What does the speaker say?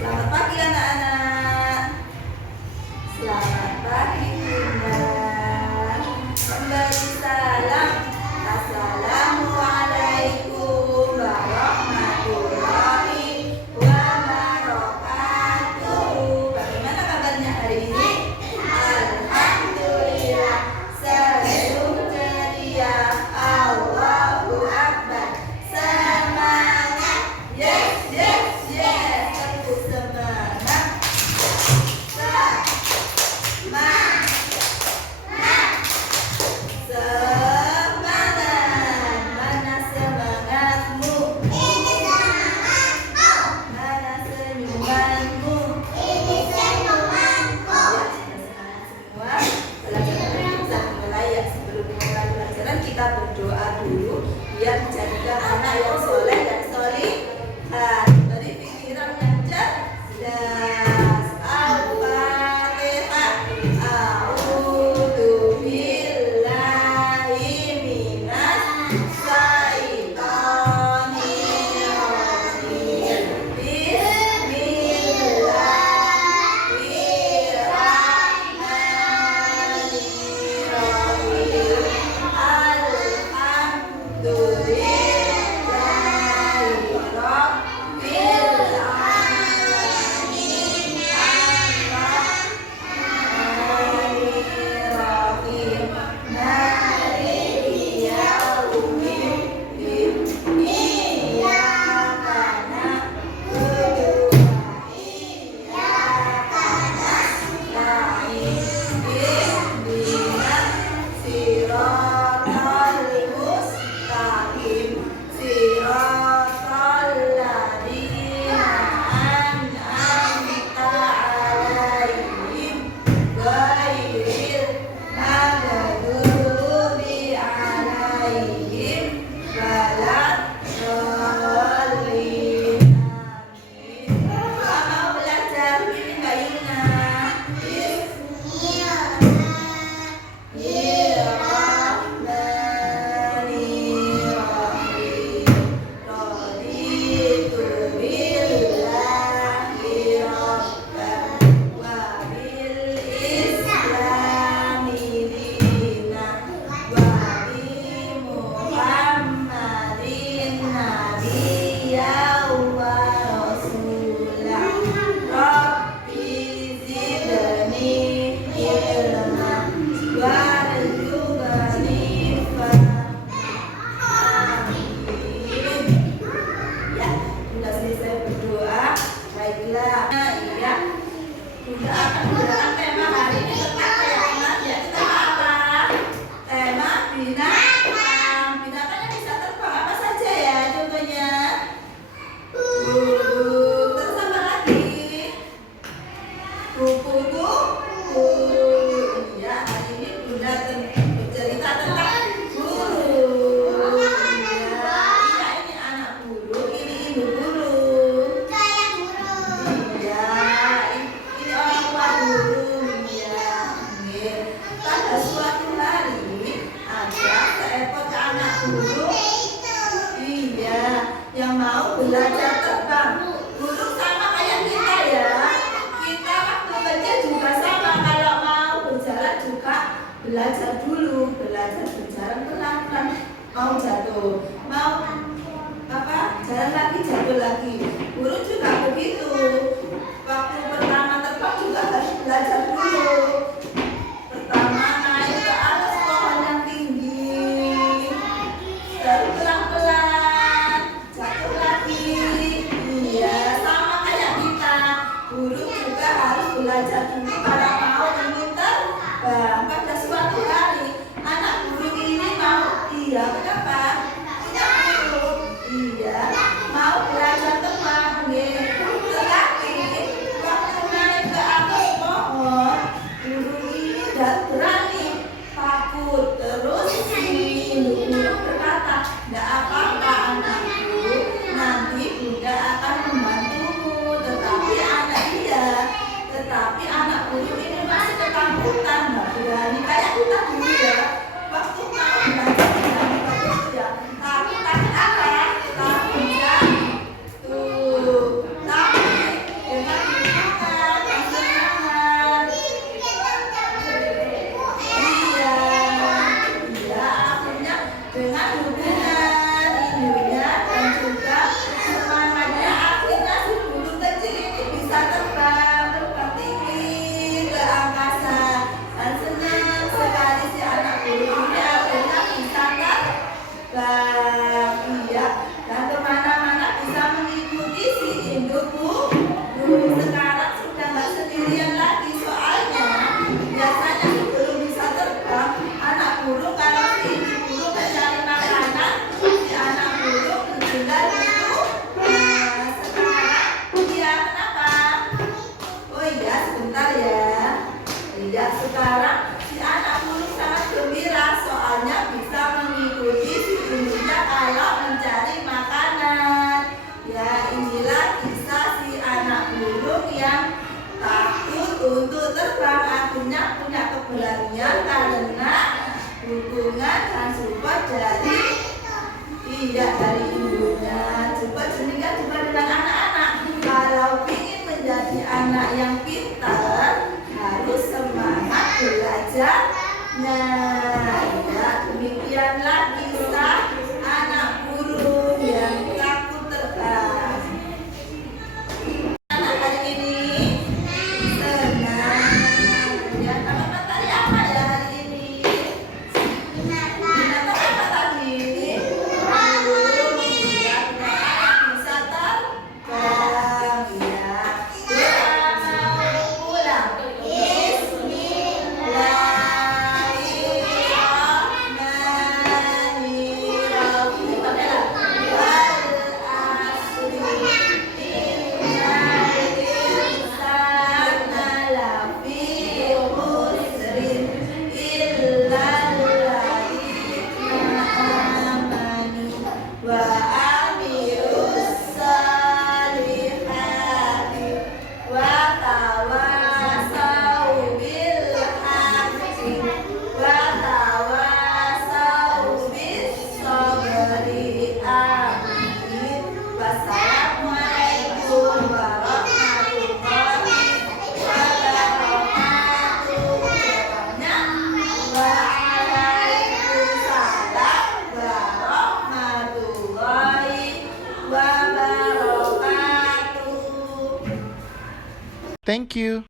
Selamat pagi anak-anak. Selamat pagi Bunda. Kembali salam. Assalamualaikum warahmatullahi wabarakatuh. Bagaimana kabarnya hari ini? Alhamdulillah, senyum ceria. Allahu Akbar. Semangat. Yes, yes, yes. Terus semangat. Semangat. Semangat. Mana semangatmu? Ini semangatku. Mana senyumanmu? Ini senyumanku. Ya, sudah semangat semua. Pelajaran kita mulai ya. Sebelum memulai pelajaran kita berdoa dulu biar dijadikan anak yang soleh dan solihah. Dari pikiran yang cerdas. Al-Fatihah. A'udzu billahi minas syaitonir rajim. Bismillahirrahmanirrahim. Alhamdulillahi rabbil alamin. Ar-Rahmanir-Rahim. Maliki yaumiddin. Iyyaka na'budu wa iyyaka nasta'in. Ihdinas siratal mustaqim. Siratal ladzina an'amta 'alaihim ghairil maghdubi 'alaihim waladdallin. Amin. Mau belajar ini Mbak Yuna. Bismillahirrahmanirrahim. Raditu billahi rabban wa bil islami dinan wa bi Muhammadin nabiyyan wa rasulah. Rabbi zidni ilman warzuqni fahman. Ya, sudah selesai berdoa. Baiklah. Iya. Sudah akan menggunakan tema hari ini tentang tema ya kita apa? Tema binatang. Binatang yang bisa terbang apa saja ya contohnya? Burung. Terus apa lagi? Kupu-kupu. Iya, hari ini Bunda bercerita tentang burung. Iya, ini anak burung, ini ibu burung. Iya, ini orang tua burung. Iya, oke. Pada suatu hari ada seekor anak burung. Iya, yang mau belajar terbang. Burung sama kayak kita ya. Kita waktu kecil juga sama. Kalau mau berjalan juga belajar dulu, belajar berjalan pelan-pelan. Mau jatuh, mau jalan lagi, jatuh lagi. Burung juga begitu. Waktu pertama terbang juga harus belajar dulu. Pertama naik ke atas pohon yang tinggi, terus pelan-pelan jatuh lagi. Iya, sama kayak kita. Burung juga harus belajar dulu kalau mau ingin terbang. Pada suatu hari anak burung ini mau, iya kenapa? Iya, mau belajar terbang. Tidak dari ibunya. Coba sendirikan coba dengan anak-anak. Kalau ingin menjadi anak yang pintar, harus semangat belajarnya. Ya, demikianlah kisah anak burung yang takut terbang. Anak hari ini senang. Ya, teman-teman tadi apa ya hari ini? Binatang apa tadi? Burung. Ya, binatang bisa terbang. Ya, ulang. Wassalamualaikum warahmatullahi wabarakatuh. Waalaikumsalam warahmatullahi wabarakatuh. Thank you.